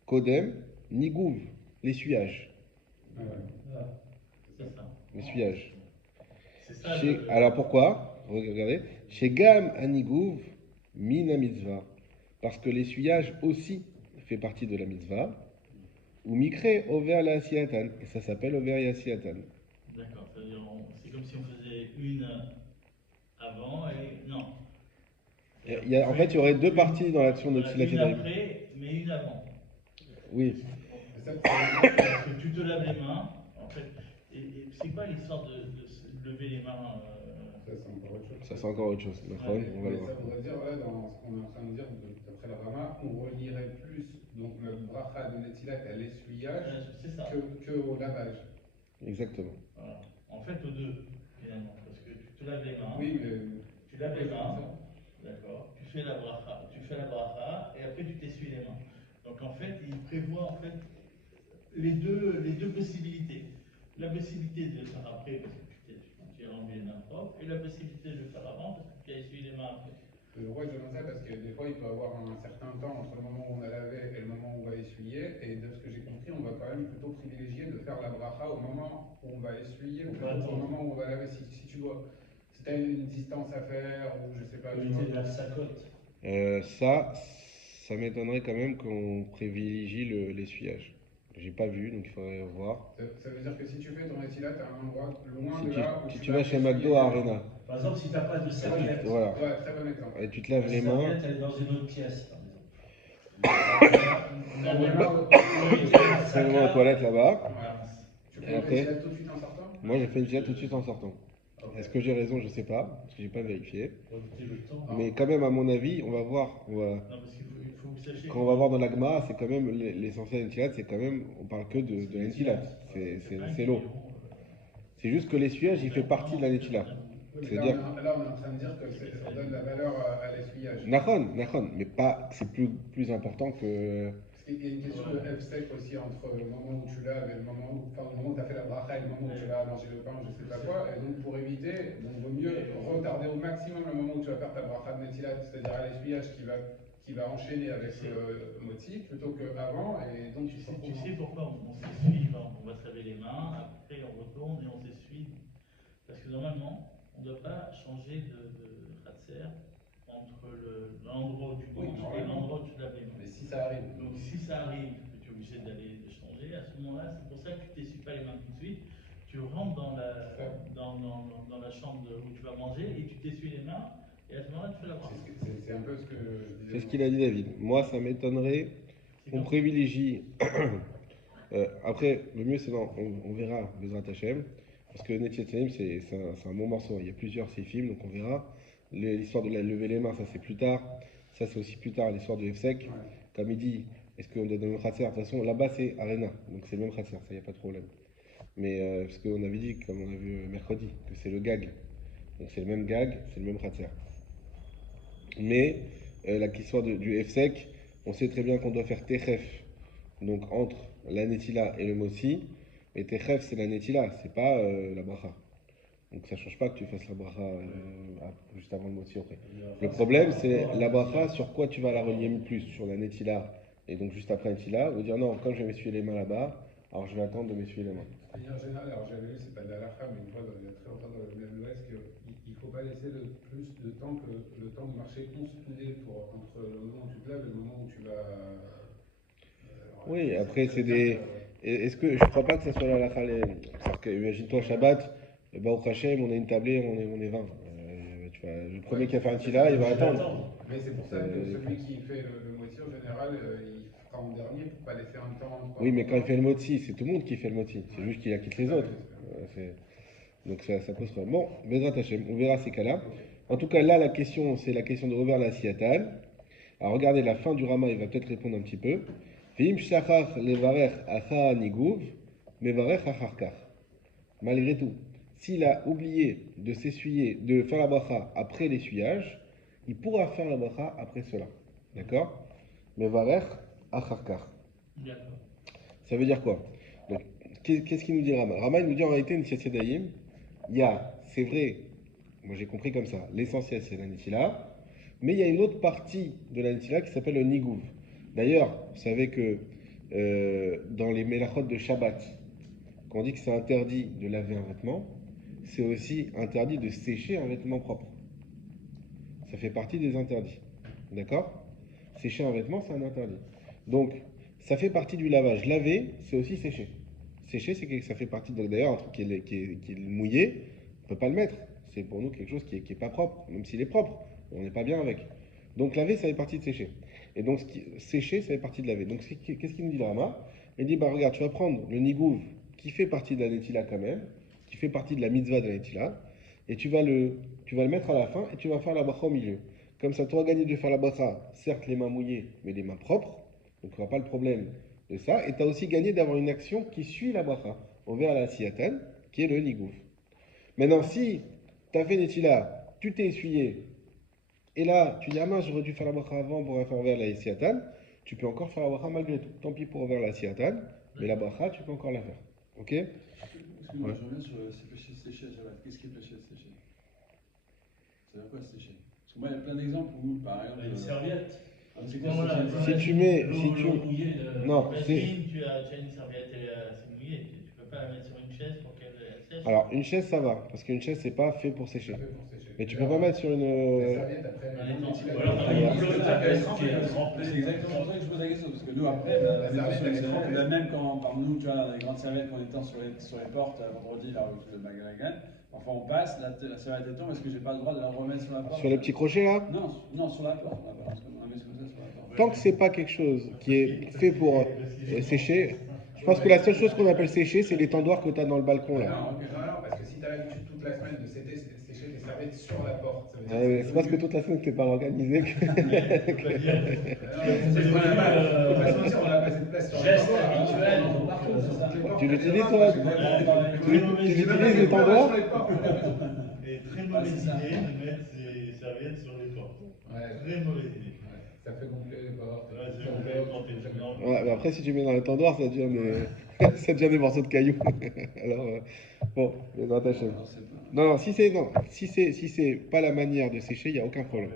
Kodem Nigouv, l'essuyage. Ah, ouais. Voilà. C'est ça. L'essuyage. C'est ça. Alors pourquoi? Regardez. Chez Gam Anigouv, Mina Mitzvah. Parce que l'essuyage aussi fait partie de la mitzvah. Ou Mikre Over la Asiatan. Et ça s'appelle Over Yasiatan. D'accord. C'est-à-dire, c'est comme si on faisait une avant et. Non. En fait, il y aurait deux parties dans l'action de Tzilat Une Yadayim. après, mais une avant. Oui. Et ça, Parce que tu te laves les mains, en fait. Et c'est quoi l'histoire de se lever les mains ça, c'est encore autre chose. Ça, c'est encore autre chose. D'accord, on va le Mais voir. ça voudrait dire, voilà, dans ce qu'on est en train de dire, d'après le Rama, on relierait plus donc le bracha de Netilat à l'essuyage C'est ça. que au lavage. Exactement. Voilà. En fait, aux deux, finalement. Parce que tu te laves les mains. Oui, mais. Tu laves les mains. D'accord. Tu fais la bracha, et après tu t'essuies les mains. Donc en fait, il prévoit en fait les deux possibilités. La possibilité de le faire après parce que tu as rendu les mains propres, et la possibilité de le faire avant parce que tu as essuyé les mains après. Le roi, je demande ça parce que des fois, il peut y avoir un certain temps entre le moment où on a lavé et le moment où on va essuyer. Et de ce que j'ai compris, on va quand même plutôt privilégier de faire la bracha au moment où on va essuyer ou plutôt au moment où on va laver. Si tu dois, si tu as une distance à faire ou je sais pas. Faut Tu éviter vois. la sacote. Ça m'étonnerait quand même qu'on privilégie l'essuyage. J'ai pas vu, donc il faudrait voir. Ça veut dire que si tu fais ton Netilat, tu as un endroit loin Si de tu, là où si tu tu vas vas chez essuyer McDo tes à mains. Arena, Par exemple, si tu n'as pas de serviette, voilà, Ouais, très bon exemple. et tu te la laves les mains, serviette, elle est dans une autre pièce, par exemple. T'as les mains Normalement, au- priorité à fais les mains aux Saka. toilettes là-bas, Tu et fais une après, Netilat tout de suite en sortant? moi j'ai fait une jet tout de suite en sortant. Ok. Est-ce que j'ai raison? Je sais pas, parce que j'ai pas vérifié. Pour éviter le temps. Mais quand même, à mon avis, on va voir. Non, parce qu'il faut que vous sachiez Quand on va voir dans l'agma, c'est quand même l'essentiel Netilat, c'est quand même, on parle que de la Netilat. C'est l'eau. C'est juste que l'essuyage, il fait partie de la Netilat. Oui, mais C'est-à-dire, là, on est en train de dire que on donne la valeur à l'essuyage. Nachon, mais pas, c'est plus important que. Parce qu'il y a une question de F-sec aussi entre le moment où tu laves et le moment où, enfin, le moment où tu as fait la bracha et le moment où tu vas manger le pain, je sais pas quoi. Et donc, pour éviter, il vaut mieux retarder au maximum le moment où tu vas faire ta bracha de Netilat, c'est-à-dire à l'essuyage qui va enchaîner avec le moti, plutôt qu'avant. Et donc, Tu sais pourquoi on s'essuie, on va se laver les mains, après on retourne et on s'essuie. Parce que normalement, on ne doit pas changer de khatser entre l'endroit où tu manges et l'endroit où tu laves les mains. Mais si ça arrive. Donc si ça arrive que tu es obligé d'aller de changer, à ce moment-là, c'est pour ça que tu ne t'essuies pas les mains tout de suite. Tu rentres dans la chambre où tu vas manger et tu t'essuies les mains. Et à ce moment-là, tu fais la bracha. C'est un peu ce que je disais. C'est ce qu'il a dit David. Moi, ça m'étonnerait qu'on privilégie. Après, le mieux, c'est on verra Bezrat Hashem. Parce que Netilat Yadayim, c'est un bon morceau. Il y a plusieurs ces films, donc on verra. L'histoire de lever les mains, ça c'est plus tard. Ça c'est aussi plus tard, l'histoire du F-Sec. Ouais. Comme il dit, est-ce qu'on doit donner le Khatser? De toute façon, là-bas c'est Arena, donc c'est le même Khatser, ça y a pas de problème. Mais parce qu'on avait dit, comme on a vu mercredi, que c'est le gag. Donc c'est le même gag, c'est le même Khatser. Mais la histoire du F-Sec, on sait très bien qu'on doit faire Techef, donc entre la Netila et le Mossi. Mais Techef c'est la Netila, c'est pas la Bracha. Donc ça change pas que tu fasses la bracha juste avant le moti après. Le problème c'est la bracha, sur quoi tu vas la relier plus? Sur la netila et donc juste après la netila, ou dire non, comme je vais m'essuyer les mains là-bas, alors je vais attendre de m'essuyer les mains. De manière générale, alors j'avais lu, c'est pas de la halakha, mais une fois, il y a très longtemps dans le même ouest, qu'il ne faut pas laisser plus de temps que le temps de marcher consolidé entre le moment où tu te lèves et le moment où tu vas. Oui, après c'est des. Est-ce que je crois pas que ça soit la halakha? C'est-à-dire que imagine-toi Shabbat, Baruch Hashem, on a une tablée, on est 20. Tu vois, le premier qui a fait un tila, il va attendre. Mais c'est pour ça que celui qui fait le moitié, en général, il fera en dernier pour pas laisser un temps. Oui, mais quand il fait le moti, c'est tout le monde qui fait le moti. C'est juste qu'il quitte les autres. Donc ça pose problème. Bon, Bezrat Hashem, on verra ces cas-là. En tout cas, là, la question, c'est la question de Robert Lassiatan. Alors regardez la fin du Rama, il va peut-être répondre un petit peu. Vim shachach levarech acha niguv, mevarech acharkach. Malgré tout, s'il a oublié de s'essuyer, de faire la bracha après l'essuyage, il pourra faire la bracha après cela. D'accord? Mevarech acharkach. D'accord. Ça veut dire quoi? Donc, qu'est-ce qu'il nous dit Rama? Rama, il nous dit en réalité, Netilat Yadayim, il y a, c'est vrai, moi j'ai compris comme ça, l'essentiel c'est la Netila, mais il y a une autre partie de la Netila qui s'appelle le Nigouv. D'ailleurs, vous savez que dans les Melachot de Shabbat, quand on dit que c'est interdit de laver un vêtement, c'est aussi interdit de sécher un vêtement propre. Ça fait partie des interdits. D'accord? Sécher un vêtement, c'est un interdit. Donc, ça fait partie du lavage. Laver, c'est aussi sécher. Sécher, c'est que ça fait partie. D'ailleurs, un truc qui est mouillé, on ne peut pas le mettre. C'est pour nous quelque chose qui est pas propre, même s'il est propre. On n'est pas bien avec. Donc, laver, ça fait partie de sécher. Et donc, sécher, ça fait partie de laver. Donc, qu'est-ce qu'il nous dit le Rama? Il dit, bah regarde, tu vas prendre le nigouv qui fait partie de la netila quand même, qui fait partie de la mitzvah de la netila, et tu vas le mettre à la fin et tu vas faire la bracha au milieu. Comme ça, tu auras gagné de faire la bracha, certes les mains mouillées, mais les mains propres, donc tu n'auras pas le problème de ça, et tu as aussi gagné d'avoir une action qui suit la bracha, envers la siyatan, qui est le nigouf. Maintenant, si tu as fait netila, tu t'es essuyé, et là, tu dis, ah mince, j'aurais dû faire la bracha avant pour faire envers la siyatan, tu peux encore faire la bracha malgré tout. Tant pis pour envers la siyatan, mais la bracha, tu peux encore la faire. Ok? Excuse-moi, je reviens sur ces péchés séchés à Shabbat. Qu'est-ce qui est péché séché? Ça veut dire quoi sécher? Parce que moi, il y a plein d'exemples où, par exemple. Une serviette. C'est quoi Non, voilà, ce que Si tu tu mets, L'eau si tu, mouillée, non, c'est, imagine, tu as une serviette, elle est assez mouillée, tu peux pas la mettre sur une chaise pour qu'elle sèche. alors une chaise ça va, parce qu'une chaise c'est pas fait pour C'est sécher. fait pour sécher. Mais tu peux pas mettre sur une, Les serviettes, après, Un les gens étendue. utilisent Ou alors, la- Ah, mais une Je flotte veux dire à qu'elle est qui trempée, est parce que trempée. c'est exactement pour ça que je pose la question, parce que nous après, La on est serviette, tous sur elle les est serviettes, trempée. là, même quand par nous, tu vois, les grandes serviettes qu'on étend sur les portes vendredi, là où le magasin, parfois on passe, la serviette elle tombe, est-ce que j'ai pas le droit de la remettre sur la porte? sur les petits crochets là. Non, non, sur la porte, parce qu'on la met comme ça sur la porte. Tant que c'est pas quelque chose qui est fait pour sécher, je pense que la seule chose qu'on appelle sécher, c'est les tendoirs que tu as dans le balcon là. Non, parce que si tu as l'habitude toute la semaine de sécher tes serviettes sur la porte, ça veut dire Ah ouais, c'est parce que toute la semaine t'es pas organisé que. on n'a pas cette place sur la Geste porte. habituel. Tu l'utilises toi Tu utilises les tendoirs? Et très mauvaise idée de mettre ses serviettes sur les portes. Ouais. Très mauvaise idée. Ça fait gonfler les portes. Ouais, c'est vrai, quand t'es dedans. Ouais, mais après si tu mets dans les tendoirs, ça devient ça devient des morceaux de cailloux. Alors bon, les attachés. Non, si c'est pas la manière de sécher, il n'y a aucun problème.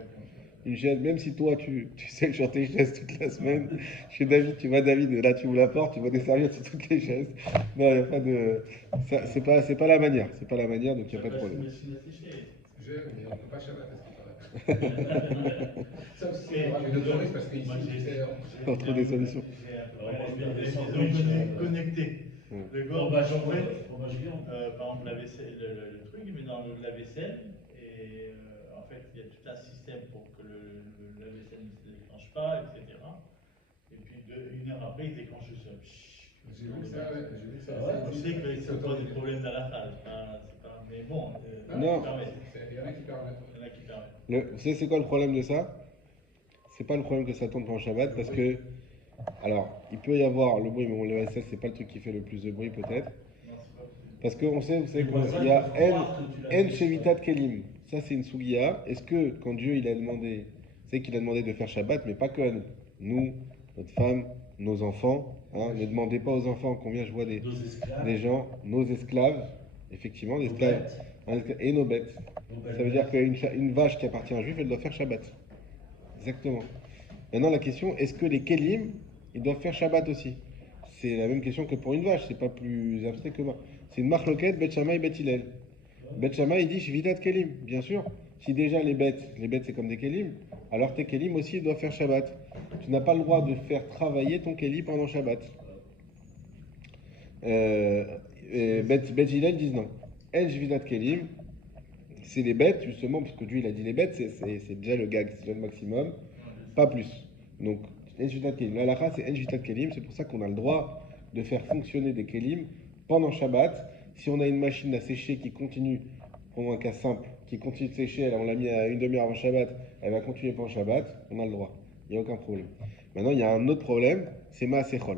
Une chaise, même si toi tu sèches sur tes chaises toute la semaine, chez David, tu vois David, là tu ouvres la porte, tu vois des serviettes sur toutes les chaises. Non, il n'y a pas de. C'est pas la manière, c'est pas la manière, donc il n'y a pas de problème. Machine à sécher. Mais on ne peut pas Shabbat parce qu'il paraît. Sauf si on aura une autorise parce qu'ici, On trouve des solutions. J'ai un problème connecté. Le gars, Fromage en fait, fromage viande. par exemple, la vaisselle, le truc, il met dans la vaisselle et en fait, il y a tout un système pour que la vaisselle ne se déclenche pas, etc. Et puis une heure après, il déclenche le seul. J'ai vu que ça, ouais, j'ai vu que ça. Je sais que c'est pas des problèmes dans la salle, mais bon, Non. Il y en a qui permettent. il y en a qui permettent. Vous savez c'est quoi le problème de ça? C'est pas le problème que ça tourne pendant Shabbat parce que. Alors, il peut y avoir le bruit, mais bon, le vaisselle, c'est pas le truc qui fait le plus de bruit peut-être. Non, c'est pas possible. Parce qu'on sait, vous savez qu'il y a En Shevitat Kelim. Ça, c'est une Sugiya. Est-ce que quand Dieu il a demandé, c'est qu'il a demandé de faire Shabbat, mais pas que à nous, nous, notre femme, nos enfants, hein, ne demandez pas aux enfants combien je vois des gens, nos esclaves, effectivement, des esclaves, et nos bêtes. Ça veut dire qu'une vache qui appartient à un juif, elle doit faire Shabbat. Exactement. Maintenant, la question, est-ce que les Kelim, ils doivent faire Shabbat aussi? C'est la même question que pour une vache, c'est pas plus abstrait que moi. C'est une marloquette, Bet Shammai, Bet Hillel. Bet Shammai, il dit Shvitat Kelim, bien sûr. Si déjà les bêtes c'est comme des Kelim, alors tes Kelim aussi ils doivent faire Shabbat. Tu n'as pas le droit de faire travailler ton Keli pendant Shabbat. Bet Hillel disent non. En Shvitat Kelim, c'est les bêtes, justement, parce que Dieu il a dit les bêtes, c'est déjà le gag, c'est déjà le maximum, pas plus. Donc, En Shvitat Kelim. La halakha, c'est En Shvitat Kelim, c'est pour ça qu'on a le droit de faire fonctionner des Kelim pendant Shabbat. Si on a une machine à sécher qui continue, prenons un cas simple, qui continue de sécher, on l'a mis à une demi-heure avant Shabbat, elle va continuer pendant Shabbat, on a le droit, il n'y a aucun problème. Maintenant, il y a un autre problème, c'est Maasechol.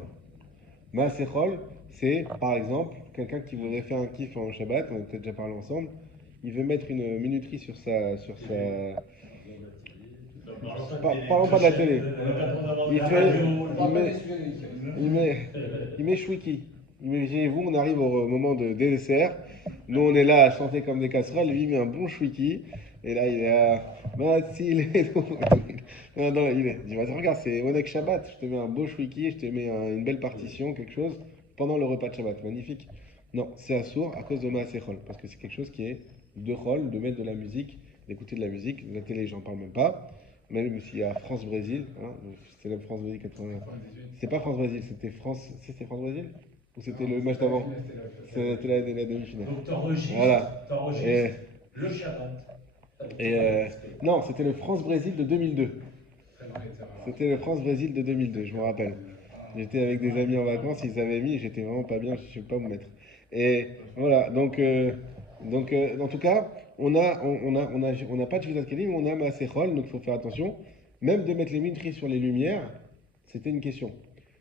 Maasechol, c'est par exemple quelqu'un qui voudrait faire un kiff pendant Shabbat, on a peut-être déjà parlé ensemble, il veut mettre une minuterie sur sa parlons pas de la télé. Il met Shwiki. Imaginez-vous, on arrive au moment de dessert. Nous, on est là à chanter comme des casseroles. Lui, il met un bon Shwiki. Et là, il est à. Non, il est. Il va regarde, c'est Onek Shabbat. Je te mets un beau Shwiki, je te mets une belle partition, quelque chose, pendant le repas de Shabbat. Magnifique. Non, c'est assourd à cause de Maasechol. Parce que c'est quelque chose qui est de chol, de mettre de la musique, d'écouter de la musique. La télé, j'en parle même pas. Même s'il y a France-Brésil, hein, c'était la France-Brésil 80. C'est pas France-Brésil, c'était France-Brésil? Ou c'était le match d'avant? C'était la demi-finale. Donc t'enregistres, Voilà. le Shabbat. Non, c'était le France-Brésil de 2002. C'était le France-Brésil de 2002, je me rappelle. J'étais avec des amis en vacances, ils avaient mis, j'étais vraiment pas bien, je ne sais pas où me mettre. Et voilà, donc en tout cas, on n'a pas de Shvitat Kelim, on a Maasechol, donc il faut faire attention. Même de mettre les minuteries sur les lumières, c'était une question.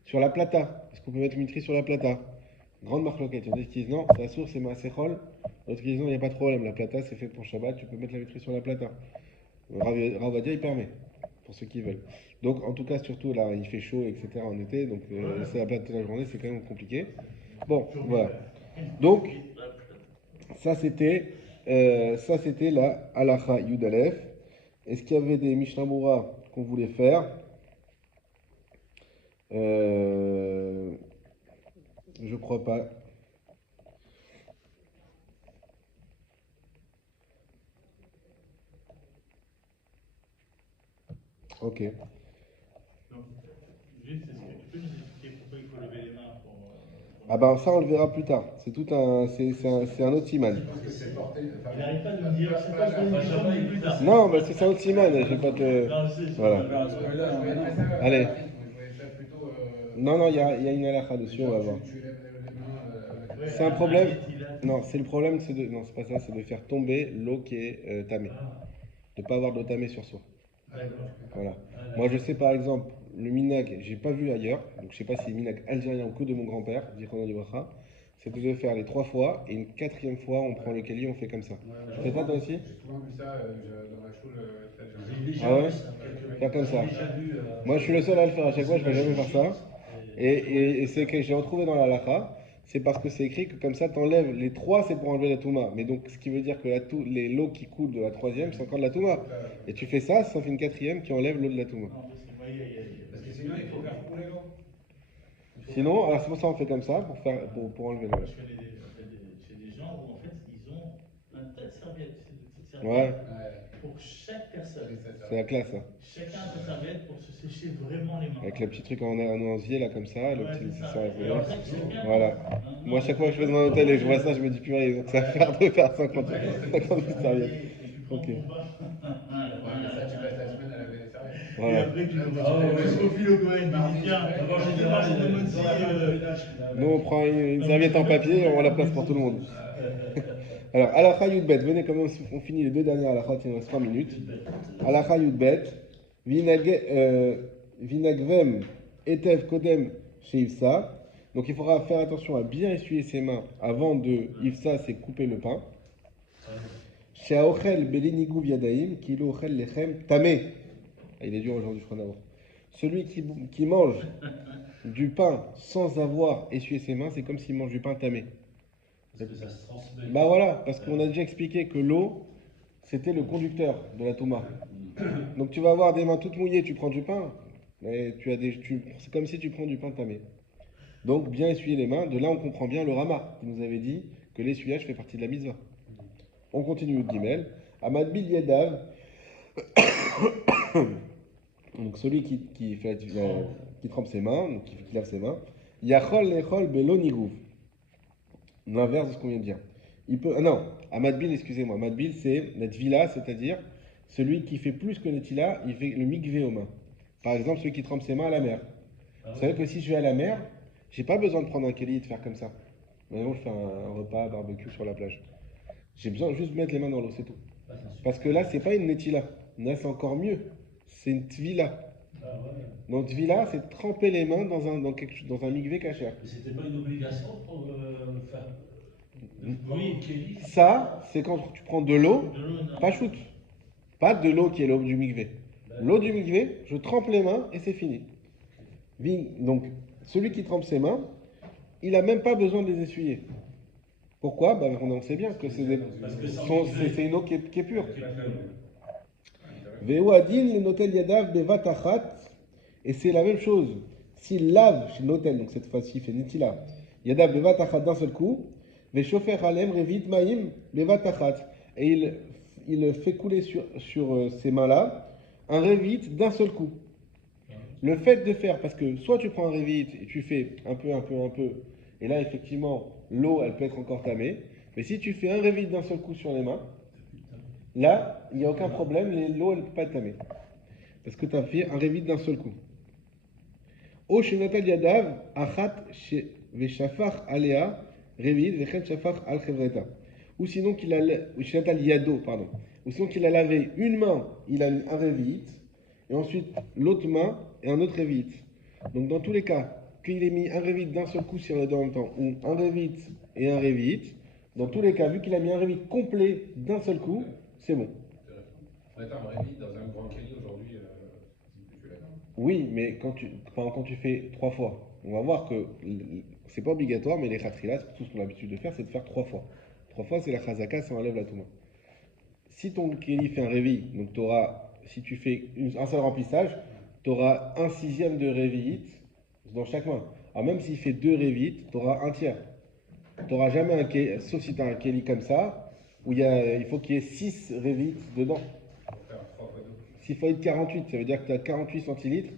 Sur la plata, est-ce qu'on peut mettre une minuterie sur la plata? Grande marloquette. Il y en a qui disent non, la source c'est Maasechol. D'autres qui disent non, il n'y a pas de problème, la plata c'est fait pour Shabbat, tu peux mettre la minuterie sur la plata. Ravadia il permet, pour ceux qui veulent. Donc en tout cas, surtout là, il fait chaud, etc. en été, donc laisser la plata toute la journée, c'est quand même compliqué. Bon, voilà. Donc, ça c'était la halakha Yud Aleph. Est-ce qu'il y avait des Mishnah Moura qu'on voulait faire? Euh, je crois pas. Ok. Donc, juste, est-ce que tu peux nous expliquer pourquoi il faut lever les mains Ah ben ça on le verra plus tard. C'est tout un, c'est un autre siman. Je pense que c'est porté. Il n'arrête pas de me dire, c'est quoi je vais Benjamin, dire plus tard. Non, bah c'est un autre siman. Je vais pas te. Non, c'est Voilà. Faire un spoiler, Moi, je voyais maintenant. pas ça, Allez. moi, je voyais ça plutôt. Non, non, il y a une halakha dessus, on va voir. Tu lèves les mains. Ouais, C'est un problème. Netilat. Non, c'est le problème, c'est de. Non, c'est pas ça, c'est de faire tomber l'eau qui est tamée. Ah, De pas avoir d'eau tamée sur soi. d'accord. Voilà. Ah, Moi, je sais par exemple, le minag, j'ai pas vu ailleurs, donc je sais pas si c'est minag algérien ou que de mon grand-père, Zichrono Libracha, c'était de faire les 3 fois, et une 4e fois, on prend le keli, on fait comme ça. Tu fais ça toi aussi? J'ai souvent vu ça dans la choule. J'ai déjà Ah ouais? vu ça. Faire comme ça. J'ai déjà vu, Moi, je suis le seul à le faire à chaque fois, je vais jamais faire ça. Et c'est que j'ai retrouvé dans la halakha, c'est parce que c'est écrit que comme ça, t'enlèves les 3, c'est pour enlever la touma. Mais donc, ce qui veut dire que les l'eau qui coule de la 3e, c'est encore de la touma. Et tu fais ça, ça fait une 4e qui enlève l'eau de la touma. Non, parce que moi, Parce que sinon, il faut faire couler l'eau. Sinon, alors c'est pour ça qu'on fait comme ça, pour enlever l'eau. Je connais chez des gens où en fait ils ont un tas de serviettes, c'est des petites Ouais, serviettes pour chaque personne. c'est la classe, hein. Chacun a sa serviette pour se sécher vraiment les mains. Avec le petit truc en osier là comme ça, le Ouais, petit c'est ça. ça, Et en fait, chacun- Voilà. Hein, Moi, non, chaque fois que je vais dans un hôtel et je vois ça, je me dis purée, donc ça va faire de faire 50 serviettes. Et tu prends Ok. ton bain. Ouais, mais ça, tu passes la semaine à laver les serviettes. Et Voilà. après, tu Ah ouais, au fil au Cohen, tu dis tiens, D'abord, j'ai j'ai des marges de mode Nous, on prend une serviette en papier et on la place pour tout le monde. Alors, Alakha Yudbet, venez, comme on finit les 2 dernières Alakha, il nous reste 3 minutes. Alakha Yudbet, Vinagvem, Etev Kodem chez Ifsa. Donc il faudra faire attention à bien essuyer ses mains avant de. Ifsa, c'est couper le pain. Chez Aochel Belinigou Yadaim, Kilo Ochel Lechem Tamé. Ah, il est dur aujourd'hui, je crois d'abord. Celui qui mange du pain sans avoir essuyé ses mains, c'est comme s'il mange du pain tamé. Parce que ça se transmet. Bah voilà, parce qu'on a déjà expliqué que l'eau, c'était le conducteur de la touma. Donc tu vas avoir des mains toutes mouillées, tu prends du pain, mais c'est comme si tu prends du pain tamé. Donc bien essuyer les mains, de là on comprend bien le Rama, qui nous avait dit que l'essuyage fait partie de la mitzvah. On continue le Gimel. Amad bil Yadav, donc celui qui trempe ses mains, donc qui lave ses mains, Yachol lechol belo nigouv. L'inverse de ce qu'on vient de dire. Il peut, ah non, Amadbil, excusez-moi. Amadbil, c'est Netvila, c'est-à-dire celui qui fait plus que Netila, il fait le mikvé aux mains. Par exemple, celui qui trempe ses mains à la mer. Ah Vous savez que si je vais à la mer, j'ai pas besoin de prendre un keli et de faire comme ça. Maintenant, je fais un repas, barbecue sur la plage. J'ai besoin juste de mettre les mains dans l'eau, c'est tout. Ah, c'est super. Parce que là, c'est pas une Netila. Là, c'est encore mieux. C'est une Tvila. Ah ouais. Donc, Tvila, c'est tremper les mains dans un mikvé cachère. Mais c'était pas une obligation pour faire. Oui. Kelly. Ça, c'est quand tu prends de l'eau, De l'eau, non. pas shoot. Pas de l'eau qui est l'eau du mikvé. L'eau du mikvé, je trempe les mains et c'est fini. Donc, celui qui trempe ses mains, il n'a même pas besoin de les essuyer. Pourquoi? Bah, on sait bien que Parce que c'est une eau qui est pure. Qui est pure. Ve'uadin le notel yadav bevatachat. Et c'est la même chose. S'il lave chez l'hôtel, donc cette fois-ci, il fait netila, yadav bevatachat d'un seul coup, ve'shofer alem revit maim bevatachat. Et il fait couler sur ces mains-là un revit d'un seul coup. Le fait de faire, parce que soit tu prends un revit et tu fais un peu, et là effectivement l'eau elle peut être encore tamée, mais si tu fais un revit d'un seul coup sur les mains, là il n'y a aucun problème, l'eau elle ne peut pas être tamée. Parce que tu as fait un revit d'un seul coup. O shenatal yadav achat veshafach alea revit vechen shafach al chevreta. Ou sinon qu'il a shenatal yado, pardon. Ou sinon qu'il a lavé une main, il a mis un revit, et ensuite l'autre main et un autre revit. Donc dans tous les cas, qu'il ait mis un revit d'un seul coup sur les deux en même temps, ou un revit et un revit, dans tous les cas, vu qu'il a mis un revit complet d'un seul coup, c'est bon. Attends, un révit dans un grand Kelly aujourd'hui, tu l'as. Oui, mais quand tu fais 3 fois, on va voir que c'est pas obligatoire, mais les khatrilas, tout ce qu'on a l'habitude de faire, c'est de faire 3 fois. 3 fois, c'est la chazaka, ça enlève la touma. Si ton Kelly fait un révi, donc si tu fais un seul remplissage, tu auras un sixième de révit dans chaque main. Alors même s'il fait 2 révites, tu auras un tiers. Tu n'auras jamais un kéli, sauf si tu as un kéli comme ça, où il faut qu'il y ait 6 révites dedans. Pour faire 3 fois 2. 6 fois 8, 48, ça veut dire que tu as 48 centilitres.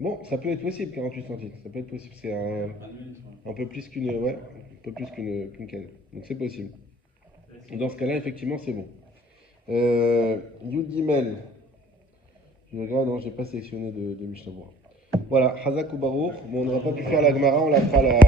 Bon, ça peut être possible, 48 centilitres. Ça peut être possible. C'est un peu plus qu'une qu'une canne. Donc c'est possible. Dans ce cas-là, effectivement, c'est bon. Yud Gimel. Je regarde, non, j'ai pas sélectionné de Mishnah Berurah. Voilà, Hazak ou Baruch. Bon, on n'aura pas pu faire la Gemara, on la fera la.